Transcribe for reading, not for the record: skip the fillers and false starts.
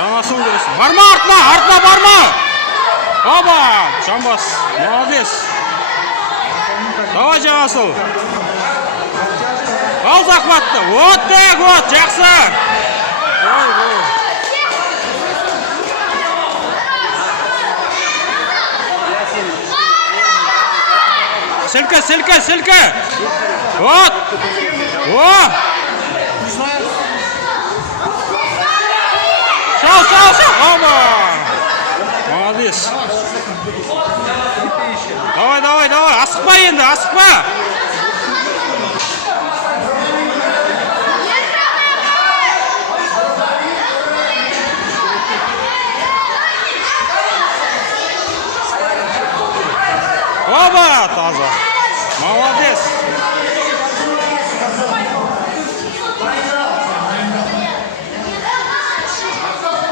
Жаңасын көресің. Барма артына барма. Оба, Жамбас, молодец. Давай Жаңасыл. Ал захватты. Вот так вот, жақсы. Ой. Сілкі. Вот. О. Шау. Оба. Молодец. Давай. Асықпа енді, асықпа.